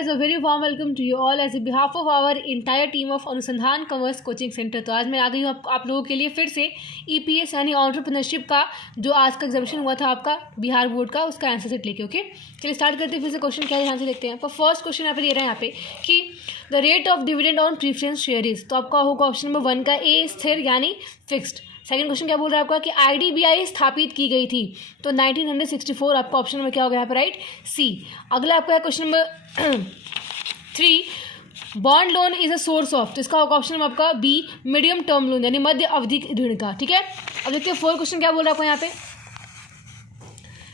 guys, a very warm welcome to you all as a behalf of our entire team of अनुसंधान commerce coaching centre. तो आज मैं आ गई हूँ आप लोगों के लिए फिर से EPS यानी एंटरप्रेन्योरशिप का जो आज का एग्जामिनेशन हुआ था आपका बिहार बोर्ड का, उसका आंसर सेट लेके। ओके, चलिए स्टार्ट करते हैं फिर से। क्वेश्चन क्या है ध्यान से देखते हैं। पर फर्स्ट क्वेश्चन यहाँ पे दे रहे हैं यहाँ पे कि the rate of dividend on preference share is, तो आपका होगा ऑप्शन नंबर 1 का ए स्थिर यानी फिक्स्ड। सेकंड क्वेश्चन क्या बोल रहा है आपका कि IDBI स्थापित की गई थी, तो 1964 आपका ऑप्शन नंबर क्या हो गया यहाँ पर राइट सी। अगला आपका है question number 3 bond loan is a source of, तो इसका होगा ऑप्शन नंबर आपका बी मीडियम टर्म लोन यानी मध्य अवधि ऋण का। ठीक है, अब देखते हैं फोर्थ क्वेश्चन क्या बोल रहा है आपको यहाँ पे।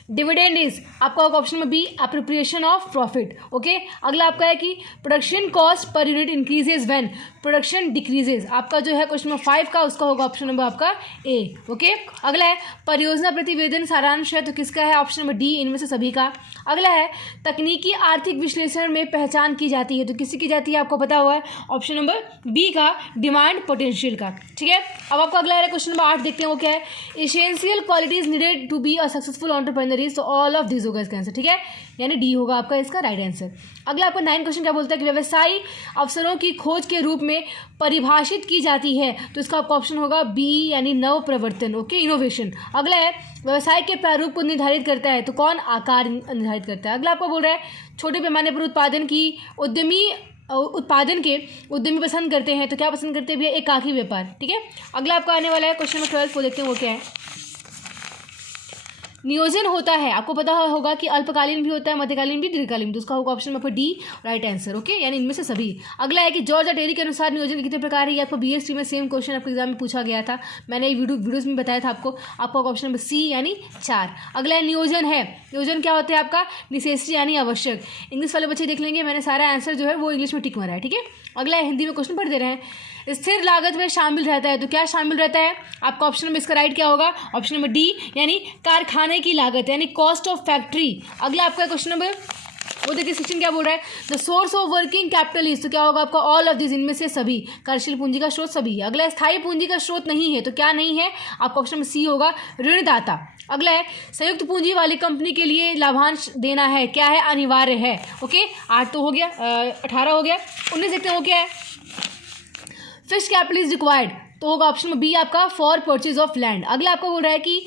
डिविडेंड इज आपका होगा ऑप्शन में B appropriation of profit. Okay, अगला आपका है कि production cost per unit increases when production decreases, आपका जो है क्वेश्चन नंबर 5 का उसका होगा ऑप्शन नंबर आपका ए। ओके, अगला है परियोजना प्रतिवेदन सारांश है, तो किसका है ऑप्शन नंबर डी इनमें से सभी का। अगला है तकनीकी आर्थिक विश्लेषण में पहचान की जाती है, तो किसी की जाती है आपको पता हुआ है ऑप्शन नंबर बी का डिमांड पोटेंशियल का। ठीक है, अब आपका अगला है क्वेश्चन नंबर 8 देखते हैं वो क्या है। Essential qualities needed to be a successful entrepreneur, तो ऑल ऑफ दिस होगा इसका आंसर। ठीक है, यानी डी होगा आपका इसका राइट आंसर। अगला आपका 9 क्वेश्चन क्या बोलता है कि व्यवसायी अवसरों की खोज के रूप में परिभाषित की जाती है, तो इसका आपका ऑप्शन होगा बी यानी नव प्रवर्तन। Okay, innovation. अगला है व्यवसाय के प्रारूप को निर्धारित करता है, तो कौन आकार निर्धारित करता है। अगला आपको बोल रहा है छोटे पैमाने पर उत्पादन के उद्यमी पसंद करते हैं, तो क्या पसंद करते हैं भैया, एकाकी व्यापार। ठीक है, अगला आपका आने वाला है क्वेश्चन नंबर 12 को देखते हैं वो क्या है। नियोजन होता है, आपको पता होगा कि अल्पकालीन भी होता है, मध्यकालीन भी, दीर्घकालीन, तो उसका होगा option number D right answer. Okay, यानी इनमें से सभी। अगला है कि जॉर्ज टेरी के अनुसार नियोजन कितने प्रकार है, ये आपको BST में सेम क्वेश्चन आपके एग्जाम में पूछा गया था, मैंने वीडियोस में बताया था आपको ऑप्शन नंबर सी यानी 4। अगला है नियोजन है, नियोजन क्या होता है आपका निसेसरी यानी आवश्यक। इंग्लिश वाले बच्चे देख लेंगे, मैंने सारा आंसर जो है वो इंग्लिश में टिक मारा है। ठीक है, अगला है हिंदी में क्वेश्चन पढ़ दे रहे हैं। स्थिर लागत में शामिल रहता है, तो क्या शामिल रहता है आपका ऑप्शन में इसका राइट क्या होगा ऑप्शन नंबर डी यानी कारखाने की लागत यानी कॉस्ट ऑफ फैक्ट्री। अगला आपका क्वेश्चन नंबर वो देखिए 16 क्या बोल रहा है। The source of working capital is, तो क्या होगा आपका ऑल ऑफ दिस, इनमें से सभी। कार्यशील पूंजी का स्रोत सभी। अगला स्थायी पूंजी का स्रोत नहीं है, तो क्या नहीं है आपका ऑप्शन नंबर सी होगा ऋणदाता। अगला है संयुक्त पूंजी वाली कंपनी के लिए लाभांश देना है, क्या है अनिवार्य है। ओके, 8 तो हो गया, 18 हो गया, 19 देखते हैं वो क्या है। फिक्स्ड कैपिटल इज रिक्वायर्ड, तो होगा ऑप्शन में बी आपका फॉर परचेज ऑफ लैंड। अगला आपको बोल रहा है कि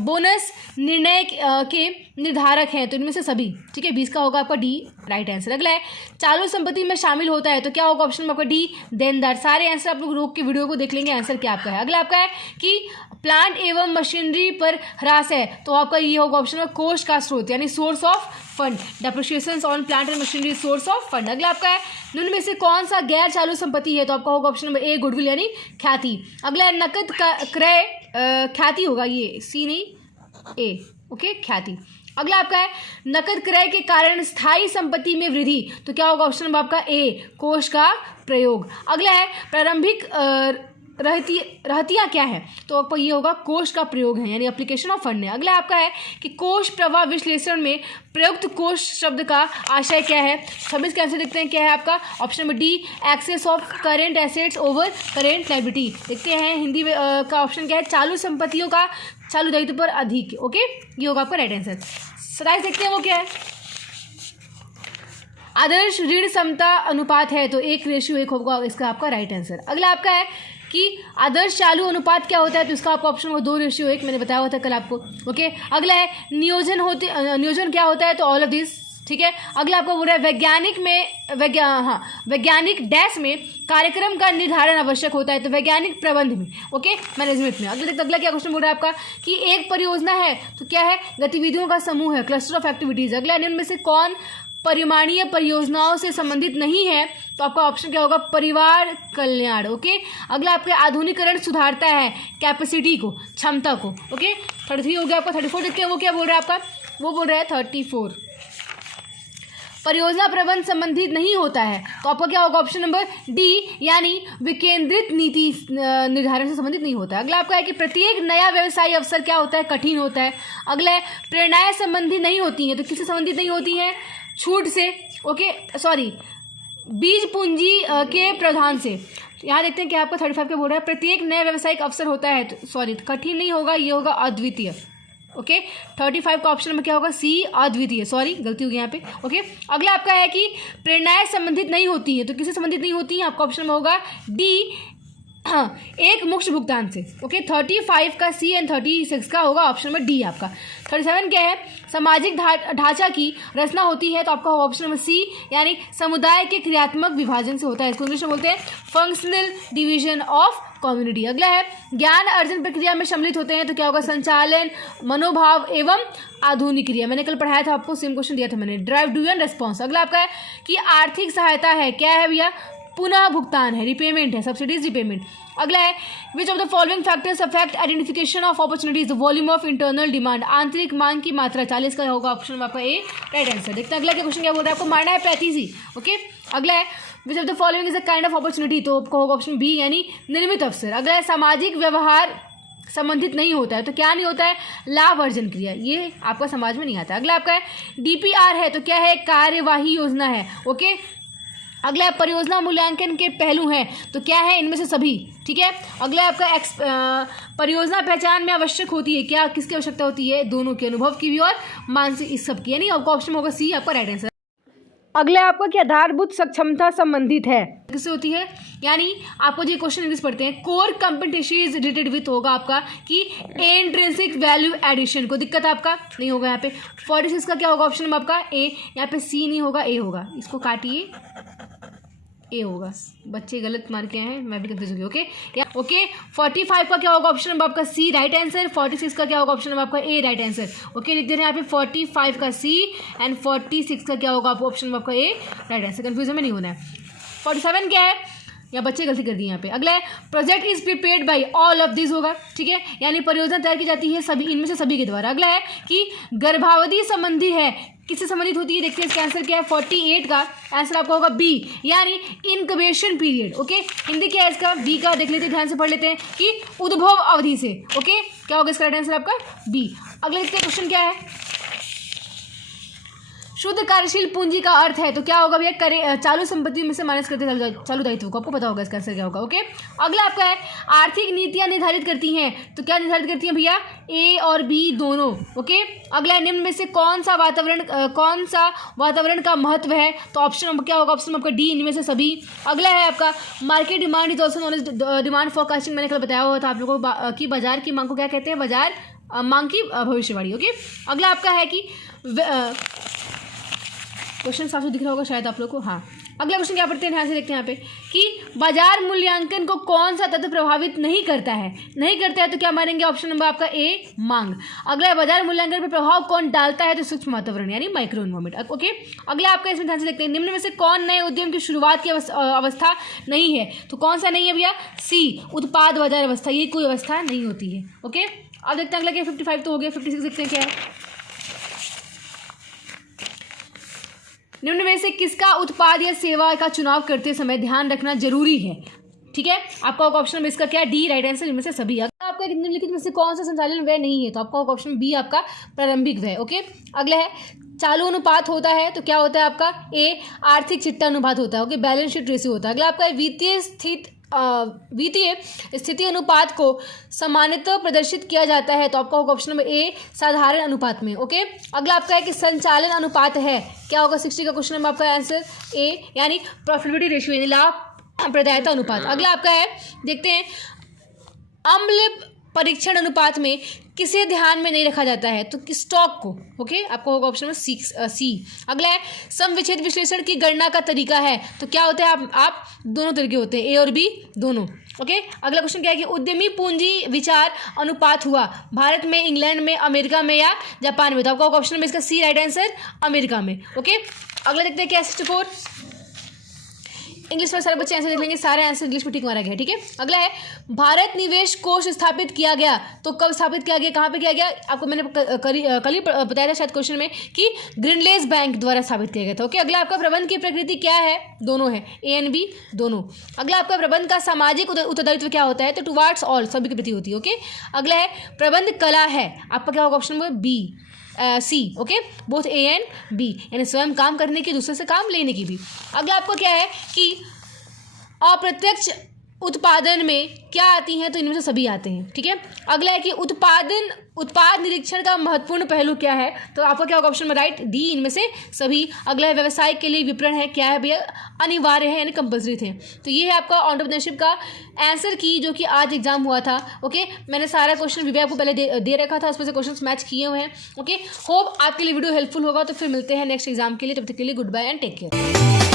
बोनस निर्णय के निर्धारक हैं, तो इनमें से सभी। ठीक है, 20 का होगा आपका डी राइट आंसर। अगला है चालू संपत्ति में शामिल होता है, तो क्या होगा ऑप्शन में आपका डी देनदार। सारे आंसर आप लोग रोक के वीडियो को देख लेंगे आंसर क्या आपका है। अगला आपका है कि प्लांट एवं मशीनरी पर ह्रास है, तो आपका ये होगा ऑप्शन में कोष का स्रोत यानी source of fund. Depreciation on plant and machinery source of fund. अगला आपका है निम्न में से कौन सा गैर चालू संपत्ति है, तो आपका होगा ऑप्शन नंबर ए गुडविल यानी ख्याति। अगला है नकद क्रय ख्याति होगा, ये सी नहीं ए। ओके, ख्याति। अगला आपका है नकद क्रय के कारण स्थायी संपत्ति में वृद्धि, तो क्या होगा ऑप्शन नंबर आपका ए कोष का प्रयोग। अगला है प्रारंभिक रहतियाँ क्या है, तो आपको ये होगा कोष का प्रयोग है यानी एप्लीकेशन ऑफ फंड है। अगला आपका है कि कोष प्रवाह विश्लेषण में प्रयुक्त कोष शब्द का आशय क्या है। 26 का आंसर देखते हैं क्या है आपका option number D excess of current assets over current liability. देखते हैं हिंदी का ऑप्शन क्या है चालू संपत्तियों का चालू दायित्व पर अधिक। ओके, ये होगा आपका राइट आंसर। 27 देखते हैं वो क्या है। आदर्श ऋण समता अनुपात है, तो 1:1 होगा इसका आपका राइट आंसर। अगला आपका है कि आदर्श चालू अनुपात क्या होता है, तो इसका आपका ऑप्शन होगा 2:1, मैंने बताया हुआ था कल आपको। ओके, अगला है नियोजन क्या होता है, तो ऑल ऑफ दिस। ठीक है, अगला आपको बोल रहा है वैज्ञानिक डैश में कार्यक्रम का निर्धारण आवश्यक होता है, तो वैज्ञानिक प्रबंध में। ओके, मैनेजमेंट में। अगला क्या क्वेश्चन बोल रहा है आपका कि एक परियोजना है, तो क्या है गतिविधियों का समूह है, क्लस्टर ऑफ एक्टिविटीज। अगला निम्न में से कौन परिमाणीय परियोजनाओं से संबंधित नहीं है, तो आपका ऑप्शन क्या होगा परिवार कल्याण। ओके, अगला आपका आधुनिकीकरण सुधारता है कैपेसिटी को, क्षमता को। ओके, 33 हो गया आपका। 34 देखते हैं वो क्या बोल रहा है आपका, वो बोल रहा है 34 परियोजना प्रबंध संबंधित नहीं होता है, तो आपका क्या होगा ऑप्शन नंबर डी यानी विकेंद्रित नीति निर्धारण से संबंधित नहीं होता है। अगला आपका है कि प्रत्येक नया व्यवसायी अवसर क्या होता है कठिन होता है। अगला है प्रेरणाएं संबंधित नहीं होती हैं, तो किससे संबंधित नहीं होती हैं छूट से। ओके, सॉरी बीज पूंजी के प्रावधान से। यहाँ देखते हैं कि आपका 35 के बोल रहा है प्रत्येक नया व्यवसायिक अवसर होता है, तो सॉरी कठिन नहीं होगा, ये होगा अद्वितीय। ओके 35 का ऑप्शन में क्या होगा सी अद्वितीय, सॉरी गलती हो गई यहाँ पे। ओके अगला आपका है कि प्रेरणाएं संबंधित नहीं होती है, तो किससे संबंधित नहीं होती है, आपका ऑप्शन में होगा डी, हाँ एक मुक्त भुगतान से। ओके 35 का सी एंड 36 का होगा ऑप्शन नंबर डी आपका। 37 क्या है, सामाजिक ढांचा की रचना होती है, तो आपका होगा ऑप्शन नंबर सी, यानी समुदाय के क्रियात्मक विभाजन से होता है, इसको इंग्लिश में बोलते हैं फंक्शनल डिवीजन ऑफ कम्युनिटी। अगला है ज्ञान अर्जन प्रक्रिया में सम्मिलित होते हैं, तो क्या होगा संचालन, मनोभाव एवं आधुनिक क्रिया। मैंने कल पढ़ाया था आपको, सेम क्वेश्चन दिया था मैंने, ड्राइव डू एंड रेस्पॉन्स। अगला आपका है कि आर्थिक सहायता है, क्या है भैया, पुनः भुगतान है, रिपेमेंट है, सब्सिडीज रिपेमेंट। अगला है which of the following factors affect identification of opportunities, the volume of internal demand, आंतरिक मांग की मात्रा। 40 का होगा ऑप्शन में आपका ए राइट आंसर। देखते हैं अगला क्या क्वेश्चन क्या बोल रहा है, आपको मारना है 35 ही। ओके अगला है which of the following is a kind of opportunity, तो आपको होगा ऑप्शन बी, यानी निर्मित अवसर। अगला है सामाजिक व्यवहार संबंधित नहीं होता है, तो क्या नहीं होता है, लाभ अर्जन क्रिया, ये आपका समाज में नहीं आता। अगला आपका है डीपीआर है, तो क्या है, कार्यवाही योजना है। ओके अगला है परियोजना मूल्यांकन के पहलू हैं, तो क्या है, इनमें से सभी। ठीक है अगला आपका परियोजना पहचान में आवश्यक होती है, क्या किसकी आवश्यकता होती है, दोनों के, अनुभव की भी और मानसिक, इस सब की, यानी आपका ऑप्शन होगा सी आपका राइट आंसर। अगला आपका क्या आधारभूत सक्षमता संबंधित है, किससे होती है, यानी आपको जो क्वेश्चन इंग्लिश पढ़ते हैं कोर कम्पिटेंसीज रिलेटेड विथ होगा आपका कि इंट्रिंसिक वैल्यू एडिशन को दिक्कत आपका नहीं होगा यहाँ पे। 46 का क्या होगा ऑप्शन में आपका ए, यहाँ पे सी नहीं होगा ए होगा, इसको काटिए, ए होगा, बच्चे गलत मार के आए हैं, मैं भी कंफ्यूज हो गई। ओके या ओके 45 का क्या होगा ऑप्शन नंबर आपका सी राइट आंसर, 46 का क्या होगा ऑप्शन नंबर आपका ए राइट आंसर। ओके लिख दे रहे हैं यहाँ पे 45 का सी एंड 46 का क्या होगा ऑप्शन नंबर आपका ए राइट आंसर, कंफ्यूजन में नहीं होना है। 47 क्या है, या बच्चे गलती कर दिए यहाँ पे। अगला है project is prepared by all of this होगा, ठीक है, यानी परियोजना तैयार की जाती है सभी, इनमें से सभी के द्वारा। अगला है कि गर्भावधि संबंधी है, किससे संबंधित होती है, देखते हैं इसका आंसर क्या है। 48 का आंसर आपका होगा बी, यानी इनक्यूबेशन पीरियड। ओके हिंदी क्या है इसका, बी का देख लेते हैं, ध्यान से पढ़ लेते हैं कि उद्भव अवधि से। ओके क्या होगा इसका राइट आंसर आपका बी। अगले देखते हैं क्वेश्चन क्या है, शुद्ध कार्यशील पूंजी का अर्थ है, तो क्या होगा भैया, चालू संपत्ति में से माइनस करते चालू दायित्व को, आपको पता होगा इसका आंसर क्या होगा। ओके अगला आपका है आर्थिक नीतियां निर्धारित करती हैं, तो क्या निर्धारित करती हैं भैया, ए और बी दोनों। ओके अगला है निम्न में से कौन सा वातावरण का महत्व है, तो ऑप्शन क्या होगा, ऑप्शन आपका डी, इनमें से सभी। अगला है आपका market demand is also known as demand forecasting, मैंने कल बताया हुआ था आप लोगों को कि बाजार की मांग को क्या कहते हैं, बाजार मांग की भविष्यवाणी। ओके अगला आपका है कि क्वेश्चन साफ दिख रहा होगा शायद आप लोग को, हाँ। अगला क्वेश्चन क्या पढ़ते हैं, ध्यान से देखते हैं यहाँ पे कि बाजार मूल्यांकन को कौन सा तत्व प्रभावित नहीं करता है, तो क्या मानेंगे ऑप्शन नंबर आपका ए मांग। अगला बाजार मूल्यांकन पर प्रभाव कौन डालता है, तो सूक्ष्म वातावरण यानी माइक्रो एनवायरमेंट। ओके अगला आपका इसमें ध्यान से देखते हैं निम्न में से कौन नए उद्यम की शुरुआत की अवस्था नहीं है, तो कौन सा नहीं है भैया, सी उत्पाद बाजार अवस्था, ये कोई अवस्था नहीं होती है। ओके अब देखते हैं अगला क्या, 55 तो हो गया, 56 देखते हैं क्या है। निम्न में से किसका उत्पाद या सेवा का चुनाव करते समय ध्यान रखना जरूरी है, ठीक है, आपका ऑप्शन में इसका क्या, डी राइट आंसर, इनमें से सभी। अगर आपका निम्नलिखित में से कौन सा संचालन व्यय नहीं है, तो आपका ऑप्शन बी आपका प्रारंभिक व्यय। ओके अगला है चालू अनुपात होता है, तो क्या होता है आपका ए आर्थिक चिट्टा अनुपात होता है। ओके बैलेंस शीट रेशियो होता है। अगला आपका वित्तीय स्थिति अनुपात को सामान्यतः प्रदर्शित किया जाता है, तो आपका होगा ऑप्शन नंबर ए साधारण अनुपात में। ओके अगला आपका है कि संचालन अनुपात है, क्या होगा 60 का क्वेश्चन नंबर आपका आंसर ए, यानी प्रॉफिटेबिलिटी रेशियो यानी लाभ प्रदायता अनुपात। अगला आपका है देखते हैं अम्ल परीक्षण अनुपात में किसे ध्यान में नहीं रखा जाता है, तो स्टॉक को। ओके आपको होगा ऑप्शन में सी। अगला है सम विच्छेद विश्लेषण की गणना का तरीका है, तो क्या होता है, आप दोनों तरीके होते हैं, ए और बी दोनों। ओके अगला क्वेश्चन क्या है कि उद्यमी पूंजी विचार अनुपात हुआ भारत में, इंग्लैंड में, अमेरिका में या जापान में, तो आपका ऑप्शन में इसका सी राइट आंसर अमेरिका में। ओके अगला देखते हैं क्या 64 इंग्लिश में सारे बच्चे आंसर देख लेंगे, सारे आंसर इंग्लिश में ठीक मारा गया, ठीक है। अगला है भारत निवेश कोष स्थापित किया गया, तो कब स्थापित किया गया, कहाँ पे किया गया, आपको मैंने कल ही बताया था शायद क्वेश्चन में कि ग्रीनलेस बैंक द्वारा स्थापित किया गया था। ओके अगला आपका प्रबंध की प्रकृति क्या है, दोनों है, ए एंड बी दोनों। अगला आपका प्रबंध का सामाजिक उत्तरदायित्व क्या होता है, तो टुवार्ड्स ऑल सभी की प्रति होती है। ओके अगला है प्रबंध कला है, आपका क्या होगा option number B C. Okay both A and B, यानी स्वयं काम करने की, दूसरे से काम लेने की भी। अगला आपको क्या है कि अप्रत्यक्ष उत्पादन में क्या आती हैं, तो इनमें से सभी आते हैं। ठीक है, अगला है कि उत्पाद निरीक्षण का महत्वपूर्ण पहलू क्या है, तो आपका क्या होगा ऑप्शन में राइट, डी इनमें से सभी। अगला है व्यवसाय के लिए विपणन है, क्या है भैया, अनिवार्य है यानी कंपल्सरी थे। तो ये है आपका एंटरप्रेन्योरशिप का आंसर की, जो कि आज एग्जाम हुआ था। ओके, मैंने सारा क्वेश्चन रिव्यू आपको पहले दे रखा था, उसमें से क्वेश्चन मैच किए हुए हैं। ओके, होप आपके लिए वीडियो हेल्पफुल होगा। तो फिर मिलते हैं नेक्स्ट एग्जाम के लिए, तब तक के लिए goodbye and take care.